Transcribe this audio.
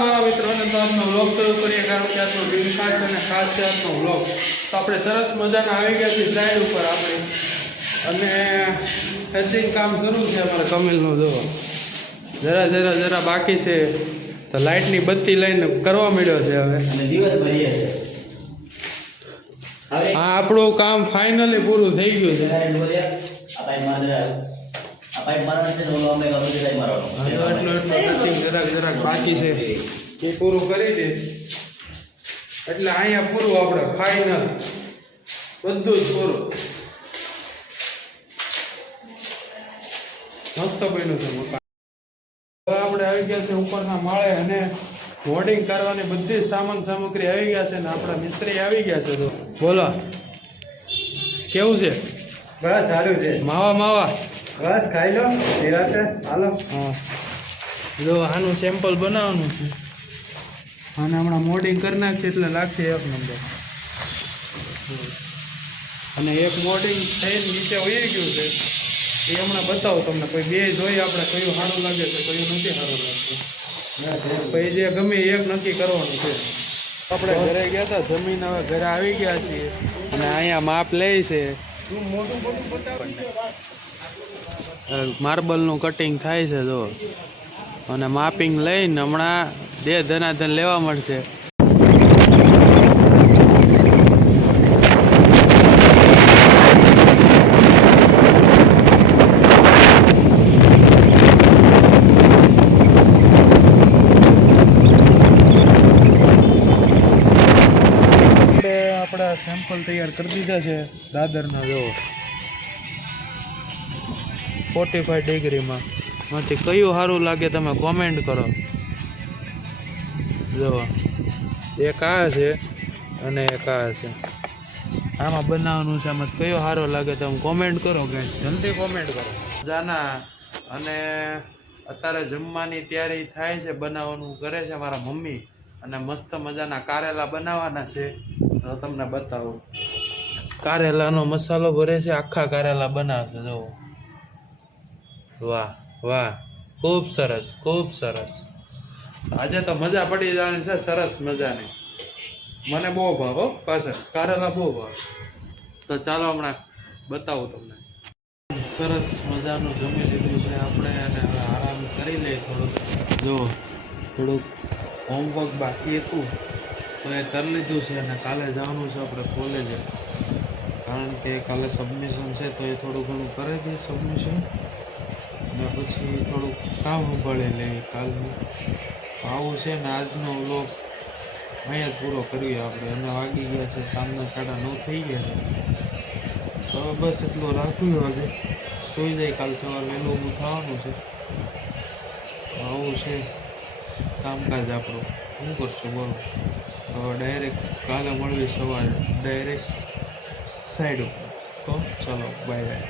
મારા મિત્રોને તો આજનો વ્લોગ શરૂ કરીએ કારણ કે આજનો દિન ખાસ અને ખાસ છે આજનો વ્લોગ. તો આપણે સરસ મજાના આવી ગયા છીએ સાઈડ ઉપર આપણે અને ટચિંગ કામ શરૂ છે અમારે કમિલનું જોવા. જરા બાકી છે તો લાઇટની બત્તી લઈને કરવા મળ્યો છે હવે. હા, આપણું કામ ફાઇનલી પૂરું થઈ ગયું છે. જરાક બાકી છે એ પૂરું કરી દે એટલે અહીંયા પૂરું આપણે ફાઇનલ બધું જ પૂરું મસ્ત બન્યું છે મકાન. હવે આપણે આવી ગયા છે ઉપરના માળે અને હોર્ડિંગ કરવાની બધી સામાન સામગ્રી આવી ગયા છે ને આપણા મિસ્ત્રી આવી ગયા છે. તો બોલો કેવું છે? બસ સારું છે. માવા બસ ખાઈ લો નિરાતે હાલો. હા, જો આનું સેમ્પલ બનાવવાનું છે અને હમણાં મોડિંગ કરી નાખીએ એટલે લાગશે એક નંબર. અને એક મોડિંગ થઈને નીચે વહી ગયું છે એ હમણાં બતાવું તમને. કોઈ બે જોઈએ આપણે કયું સારું લાગે છે કયું નથી સારું લાગતું. પછી જે ગમે એક નક્કી કરવાનું છે. આપણે ઘરે ગયા હતા જમીન હવે ઘરે આવી ગયા છીએ અને અહીંયા માપ લે છે. માર્બલનું કટિંગ થાય છે જો અને માપિંગ લઈને હમણાં ધનાધન લેવા મળશે. આપણા સેમ્પલ તૈયાર કરી દીધા છે દાદરના જો 45 ડિગ્રીમાં. માંથી કયું સારું લાગે તમે કોમેન્ટ કરો. જો એક આ છે અને એક આ છે. આમાં બનાવવાનું છે. આમાં કયો સારો લાગે તમે કોમેન્ટ કરો ગાઈસ, જલ્દી કોમેન્ટ કરો. જાના અને અત્યારે જમવાની તૈયારી થાય છે, બનાવવાનું કરે છે મારા મમ્મી અને મસ્ત મજાના કારેલા બનાવવાના છે. તો તમને બતાવું. કારેલાનો મસાલો ભરે છે, આખા કારેલા બનાવશે. જો વાહ વાહ, ખૂબ સરસ ખૂબ સરસ. આજે તો મજા પડી જવાની છે સરસ મજાની. મને બહુ ભાવ પાછળ કારેલા બહુ ભાવ. તો ચાલો હમણાં બતાવું તમને. સરસ મજાનું જમી લીધું છે આપણે અને હવે આરામ કરી લઈએ થોડુંક. જો થોડુંક હોમવર્ક બાકી હતું તો એ કરી લીધું છે અને કાલે જવાનું છે આપણે કોલેજે કારણ કે કાલે સબમિશન છે તો એ થોડું ઘણું કરી દઈએ સબમિશન અને પછી થોડુંક કામ સંભાળી લઈએ કાલનું. આવું છે ને આજનો વ્લોગ અહીંયા જ પૂરો કરીએ આપણે. અને વાગી ગયા છે સાંજના 9:30 થઈ ગયા છે. તો બસ એટલું રાખ્યું. આજે સૂઈ જાય, કાલ સવારે વહેલું ઊભું થવાનું છે. આવું છે કામકાજ આપણું. શું કરશું બોલો? હવે ડાયરેક્ટ કાલે મળવી સવારે ડાયરેક્ટ સાઈડ ઉપર. તો ચલો બાય બાય.